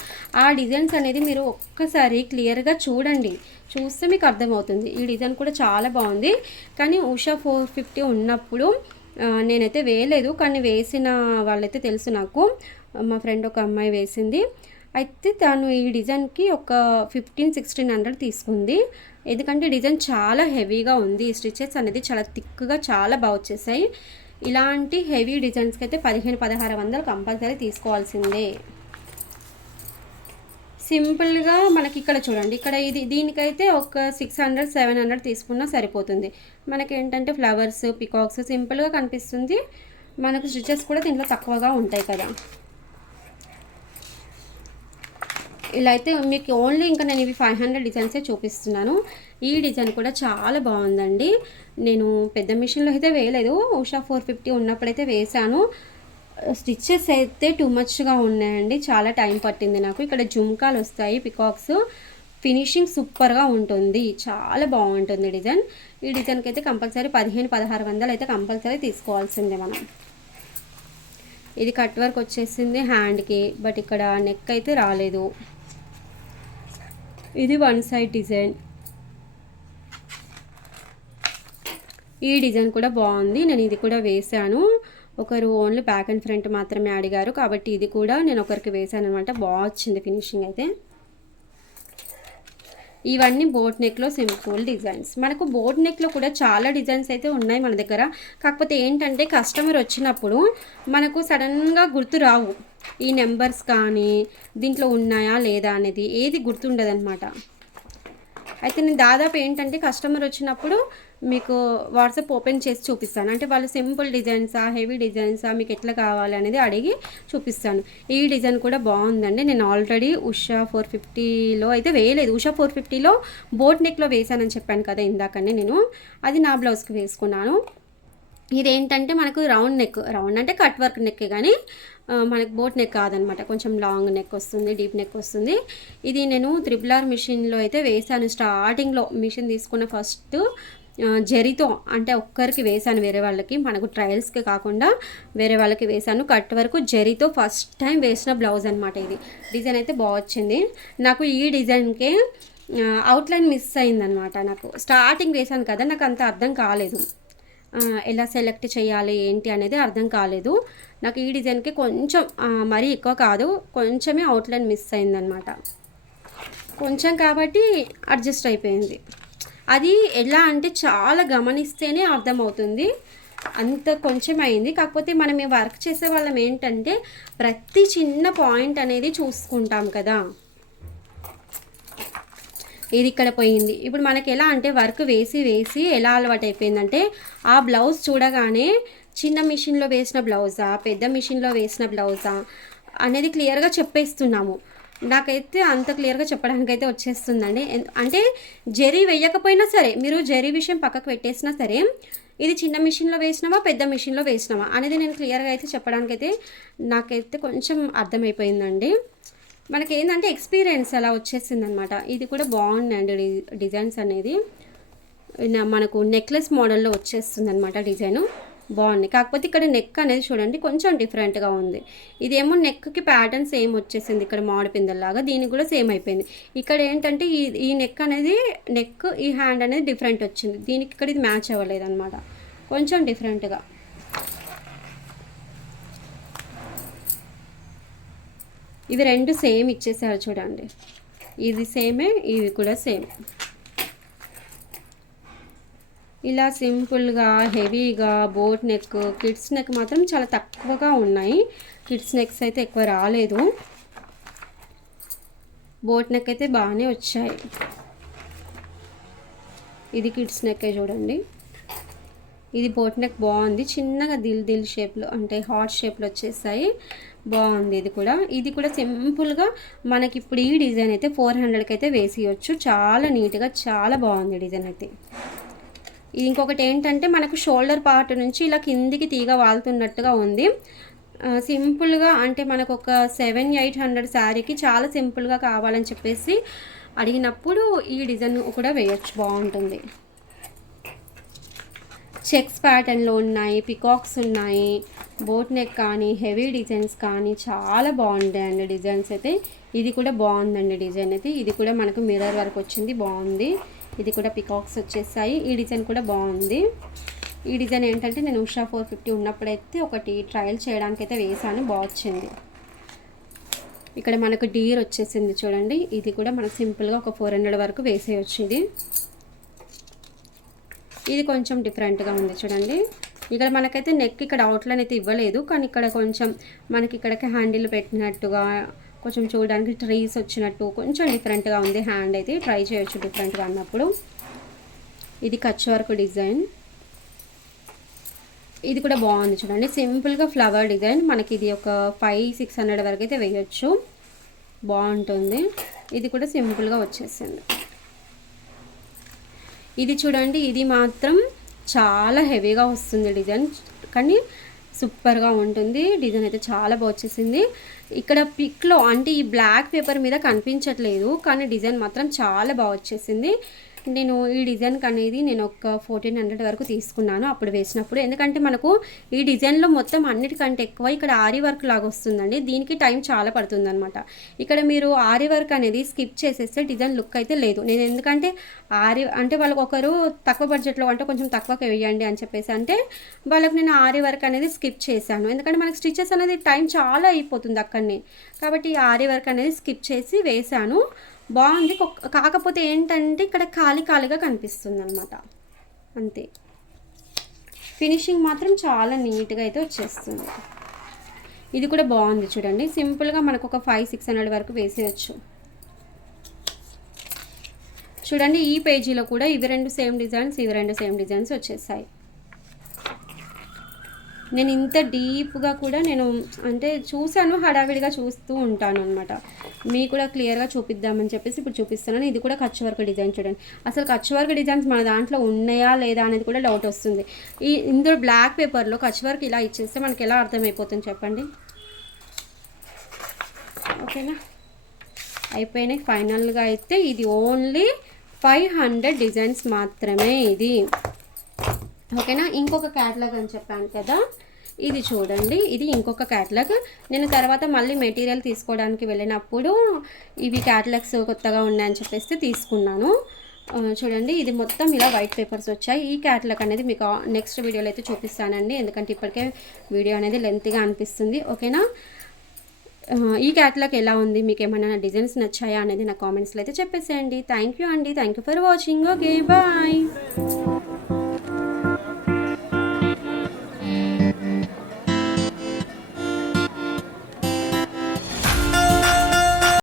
ఆ డిజైన్స్ అనేది మీరు ఒక్కసారి క్లియర్గా చూడండి, చూస్తే మీకు అర్థమవుతుంది. ఈ డిజైన్ కూడా చాలా బాగుంది. కానీ ఉషా 450 ఉన్నప్పుడు నేనైతే వేయలేదు, కానీ వేసిన వాళ్ళైతే తెలుసు నాకు. మా ఫ్రెండ్ ఒక అమ్మాయి వేసింది. అయితే తను ఈ డిజైన్కి ఒక 1500-1600 తీసుకుంది. ఎందుకంటే డిజైన్ చాలా హెవీగా ఉంది. ఈ స్టిచెస్ అనేది చాలా థిక్గా చాలా బాగా వచ్చేసాయి. ఇలాంటి హెవీ డిజైన్స్కి అయితే 1500-1600 కంపల్సరీ తీసుకోవాల్సిందే. సింపుల్గా మనకి ఇక్కడ చూడండి, ఇక్కడ దీనికైతే ఒక 600-700 తీసుకున్నా సరిపోతుంది. మనకి ఏంటంటే ఫ్లవర్స్, పికాక్స్ సింపుల్గా కనిపిస్తుంది. మనకు స్టిచెస్ కూడా దీంట్లో తక్కువగా ఉంటాయి కదా. ఇలా అయితే మీకు ఓన్లీ ఇంకా నేను ఇవి 500 డిజైన్సే చూపిస్తున్నాను. ఈ డిజైన్ కూడా చాలా బాగుందండి. నేను పెద్ద మిషన్లో అయితే వేయలేదు, ఉషా 450 ఉన్నప్పుడైతే వేశాను. స్టిచ్చెస్ అయితే టూ మచ్గా ఉన్నాయండి, చాలా టైం పట్టింది నాకు. ఇక్కడ జుమ్కాలు వస్తాయి, పికాక్స్, ఫినిషింగ్ సూపర్గా ఉంటుంది, చాలా బాగుంటుంది డిజైన్. ఈ డిజైన్కి అయితే కంపల్సరీ 1500-1600 అయితే కంపల్సరీ తీసుకోవాల్సిందే మనం. ఇది కట్ వర్క్ వచ్చేసింది హ్యాండ్కి, బట్ ఇక్కడ నెక్ అయితే రాలేదు. ఇది వన్ సైడ్ డిజైన్. ఈ డిజైన్ కూడా బాగుంది, నేను ఇది కూడా వేశాను. ఒకరు ఓన్లీ బ్యాక్ అండ్ ఫ్రంట్ మాత్రమే అడిగారు కాబట్టి ఇది కూడా నేను ఒకరికి వేశాను అనమాట. బాగా వచ్చింది ఫినిషింగ్ అయితే. ఇవన్నీ బోట్ నెక్లో సింపుల్ డిజైన్స్. మనకు బోట్ నెక్లో కూడా చాలా డిజైన్స్ అయితే ఉన్నాయి మన దగ్గర. కాకపోతే ఏంటంటే కస్టమర్ వచ్చినప్పుడు మనకు సడన్గా గుర్తు రావు ఈ నెంబర్స్ కానీ దీంట్లో ఉన్నాయా లేదా అనేది ఏది గుర్తుండదన్నమాట. అయితే నేను దాదాపు ఏంటంటే కస్టమర్ వచ్చినప్పుడు మీకు వాట్సాప్ ఓపెన్ చేసి చూపిస్తాను. అంటే వాళ్ళు సింపుల్ డిజైన్సా, హెవీ డిజైన్సా, మీకు ఎట్లా కావాలి అనేది అడిగి చూపిస్తాను. ఈ డిజైన్ కూడా బాగుందండి. నేను ఆల్రెడీ ఉషా 450లో అయితే వేయలేదు. ఉషా 450లో బోట్ నెక్లో వేసానని చెప్పాను కదా ఇందాకనే, నేను అది నా బ్లౌజ్కి వేసుకున్నాను. ఇదేంటంటే మనకు రౌండ్ నెక్, రౌండ్ అంటే కట్ వర్క్ నెక్ కానీ మనకు బోట్ నెక్ కాదనమాట, కొంచెం లాంగ్ నెక్ వస్తుంది, డీప్ నెక్ వస్తుంది. ఇది నేను త్రిబుల్ మిషన్లో అయితే వేసాను. స్టార్టింగ్లో మిషన్ తీసుకున్న ఫస్ట్ జరీతో, అంటే ఒక్కరికి వేసాను, వేరే వాళ్ళకి, మనకు ట్రయల్స్కి కాకుండా వేరే వాళ్ళకి వేసాను. కట్ వరకు జరీతో ఫస్ట్ టైం వేసిన బ్లౌజ్ అనమాట. ఇది డిజైన్ అయితే బాగా వచ్చింది నాకు. ఈ డిజైన్కే అవుట్లైన్ మిస్ అయిందనమాట. నాకు స్టార్టింగ్ వేసాను కదా, నాకు అంత అర్థం కాలేదు, ఎలా సెలెక్ట్ చేయాలి ఏంటి అనేది అర్థం కాలేదు నాకు. ఈ డిజైన్కి కొంచెం మరీ ఎక్కువ కాదు, కొంచెమే అవుట్లైన్ మిస్ అయిందనమాట, కొంచెం, కాబట్టి అడ్జస్ట్ అయిపోయింది. అది ఎలా అంటే చాలా గమనిస్తేనే అర్థమవుతుంది, అంత కొంచెం అయింది. కాకపోతే మనం ఈ వర్క్ చేసే వాళ్ళం ఏంటంటే ప్రతి చిన్న పాయింట్ అనేది చూసుకుంటాం కదా. ఇది ఇక్కడ పోయింది. ఇప్పుడు మనకి ఎలా అంటే వర్క్ వేసి వేసి ఎలా అలవాటు అయిపోయిందంటే ఆ బ్లౌజ్ చూడగానే చిన్న మిషన్లో వేసిన బ్లౌజా, పెద్ద మిషన్లో వేసిన బ్లౌజా అనేది క్లియర్గా చెప్పేస్తున్నాము. నాకైతే అంత క్లియర్గా చెప్పడానికి అయితే వచ్చేస్తుందండి. అంటే జరీ వేయకపోయినా సరే, మీరు జరీ విషయం పక్కకు పెట్టేసినా సరే, ఇది చిన్న మిషన్లో వేసినావా పెద్ద మిషన్లో వేసినావా అనేది నేను క్లియర్గా అయితే చెప్పడానికైతే నాకైతే కొంచెం అర్థమైపోయిందండి. మనకి ఏంటంటే ఎక్స్పీరియన్స్ అలా వచ్చేసింది అనమాట. ఇది కూడా బాగుందండి డిజైన్స్ అనేది. మనకు నెక్లెస్ మోడల్లో వచ్చేస్తుంది అనమాట డిజైను, బాగుంది. కాకపోతే ఇక్కడ నెక్ అనేది చూడండి కొంచెం డిఫరెంట్గా ఉంది. ఇదేమో నెక్కి ప్యాటర్న్ సేమ్ వచ్చేసింది, ఇక్కడ మామిడి పిందల్లాగా, దీనికి కూడా సేమ్ అయిపోయింది. ఇక్కడ ఏంటంటే ఈ నెక్ అనేది, నెక్ ఈ హ్యాండ్ అనేది డిఫరెంట్ వచ్చింది, దీనికి ఇక్కడ ఇది మ్యాచ్ అవ్వలేదు అనమాట, కొంచెం డిఫరెంట్గా. ఇవి రెండు సేమ్ ఇచ్చేసారు చూడండి, ఇది సేమే, ఇవి కూడా సేమ్. ఇలా సింపుల్గా హెవీగా బోట్ నెక్, కిడ్స్ నెక్ మాత్రం చాలా తక్కువగా ఉన్నాయి. కిడ్స్ నెక్స్ అయితే ఎక్కువ రాలేదు, బోట్ నెక్ అయితే బాగానే వచ్చాయి. ఇది కిడ్స్ నెక్కే చూడండి, ఇది బోట్ నెక్ బాగుంది, చిన్నగా దిల్ షేప్లో అంటే హార్ట్ షేప్లో వచ్చేసాయి, బాగుంది. ఇది కూడా సింపుల్గా మనకి ఇప్పుడు ఈ డిజైన్ అయితే 400కి అయితే వేసేయచ్చు, చాలా నీట్గా చాలా బాగుంది డిజైన్ అయితే. ఇంకొకటి ఏంటంటే మనకు షోల్డర్ పార్ట్ నుంచి ఇలా కిందికి తీగ వాళ్తున్నట్టుగా ఉంది. సింపుల్గా అంటే మనకు ఒక 700-800 శారీకి చాలా సింపుల్గా కావాలని చెప్పేసి అడిగినప్పుడు ఈ డిజైన్ కూడా వేయచ్చు, బాగుంటుంది. చెక్స్ ప్యాటర్న్లో ఉన్నాయి, పికాక్స్ ఉన్నాయి, బోట్ నెక్ కానీ హెవీ డిజైన్స్ కానీ చాలా బాగుంటాయండి డిజైన్స్ అయితే. ఇది కూడా బాగుందండి డిజైన్ అయితే. ఇది కూడా మనకు మిర్రర్ వర్క్ వచ్చింది, బాగుంది. ఇది కూడా పికాక్స్ వచ్చేసాయి. ఈ డిజైన్ కూడా బాగుంది. ఈ డిజైన్ ఏంటంటే నేను ఉషా 450 ఉన్నప్పుడైతే ఒకటి ట్రయల్ చేయడానికైతే వేసాను, బాగా వచ్చింది. ఇక్కడ మనకు డీర్ వచ్చేసింది చూడండి. ఇది కూడా మనకు సింపుల్గా ఒక 400 వరకు వేసేయచ్చు. ఇది కొంచెం డిఫరెంట్గా ఉంది చూడండి. ఇక్కడ మనకైతే నెక్ ఇక్కడ అవుట్లైన్ అయితే ఇవ్వలేదు, కానీ ఇక్కడ కొంచెం మనకి ఇక్కడికి హ్యాండిల్ పెట్టినట్టుగా కొంచెం చూడడానికి ట్రీస్ వచ్చినట్టు కొంచెం డిఫరెంట్గా ఉంది. హ్యాండ్ అయితే ట్రై చేయొచ్చు డిఫరెంట్గా అన్నప్పుడు. ఇది కచ్ వర్క్ డిజైన్, ఇది కూడా బాగుంది చూడండి. సింపుల్గా ఫ్లవర్ డిజైన్, మనకి ఇది ఒక 500-600 వరకు అయితే వేయచ్చు, బాగుంటుంది. ఇది కూడా సింపుల్గా వచ్చేసింది. ఇది చూడండి, ఇది మాత్రం చాలా హెవీగా వస్తుంది డిజైన్, కానీ సూపర్గా ఉంటుంది. డిజైన్ అయితే చాలా బాగా వచ్చేసింది. ఇక్కడ పిక్లో అంటే ఈ బ్లాక్ పేపర్ మీద కనిపించట్లేదు, కానీ డిజైన్ మాత్రం చాలా బాగా వచ్చేసింది. నేను ఈ డిజైన్కి అనేది నేను ఒక 1400 వరకు తీసుకున్నాను అప్పుడు వేసినప్పుడు. ఎందుకంటే మనకు ఈ డిజైన్లో మొత్తం అన్నిటికంటే ఎక్కువ ఇక్కడ ఆరి వర్క్ లాగా వస్తుందండి. దీనికి టైం చాలా పడుతుంది అనమాట. ఇక్కడ మీరు ఆరి వర్క్ అనేది స్కిప్ చేసేస్తే డిజైన్ లుక్ అయితే లేదు. నేను ఎందుకంటే ఆరి అంటే వాళ్ళకి ఒకరు తక్కువ బడ్జెట్లో అంటే కొంచెం తక్కువకి వేయండి అని చెప్పేసి అంటే వాళ్ళకి నేను ఆరి వర్క్ అనేది స్కిప్ చేశాను. ఎందుకంటే మనకి స్టిచెస్ అనేది టైం చాలా అయిపోతుంది అక్కడనే, కాబట్టి ఆరి వర్క్ అనేది స్కిప్ చేసి వేశాను. బాగుంది. కాకపోతే ఏంటంటే ఇక్కడ ఖాళీగా కనిపిస్తుంది అనమాట, అంతే. ఫినిషింగ్ మాత్రం చాలా నీట్గా అయితే వచ్చేస్తుంది. ఇది కూడా బాగుంది చూడండి. సింపుల్గా మనకు ఒక 500-600 వరకు వేసేయచ్చు. చూడండి, ఈ పేజీలో కూడా ఇవి రెండు సేమ్ డిజైన్స్ వచ్చేసాయి. నేను ఇంత డీప్గా కూడా నేను అంటే చూశాను, హడావిడిగా చూస్తూ ఉంటాను అనమాట. మీకు కూడా క్లియర్గా చూపిద్దామని చెప్పేసి ఇప్పుడు చూపిస్తున్నాను. ఇది కూడా కచ్ వర్క్ డిజైన్ చూడండి. అసలు కచ్ వర్క్ డిజైన్స్ మన దాంట్లో ఉన్నాయా లేదా అనేది కూడా డౌట్ వస్తుంది. ఇందులో బ్లాక్ పేపర్లో కచ్ వర్క్ ఇలా ఇచ్చేస్తే మనకి ఎలా అర్థమైపోతుంది చెప్పండి. ఓకేనా, అయిపోయినాయి. ఫైనల్గా అయితే ఇది ఓన్లీ 500 డిజైన్స్ మాత్రమే ఇది. ఓకేనా. ఇంకొక క్యాటలాగ్ అని చెప్పాను కదా, ఇది చూడండి. ఇది ఇంకొక క్యాటలాగ్. నేను తర్వాత మళ్ళీ మెటీరియల్ తీసుకోవడానికి వెళ్ళినప్పుడు ఇవి క్యాటలాగ్స్ కొత్తగా ఉన్నాయని చెప్పేసి తీసుకున్నాను. చూడండి, ఇది మొత్తం ఇలా వైట్ పేపర్స్ వచ్చాయి. ఈ క్యాటలాగ్ అనేది మీకు నెక్స్ట్ వీడియోలో అయితే చూపిస్తానండి, ఎందుకంటే ఇప్పటికే వీడియో అనేది లెంతీగా అనిపిస్తుంది. ఓకేనా. ఈ క్యాటలాగ్ ఎలా ఉంది, మీకు ఏమైనా డిజైన్స్ నచ్చాయా అనేది నా కామెంట్స్లో అయితే చెప్పేసేయండి. థ్యాంక్ యూ అండి, thank you for watching. Okay, bye.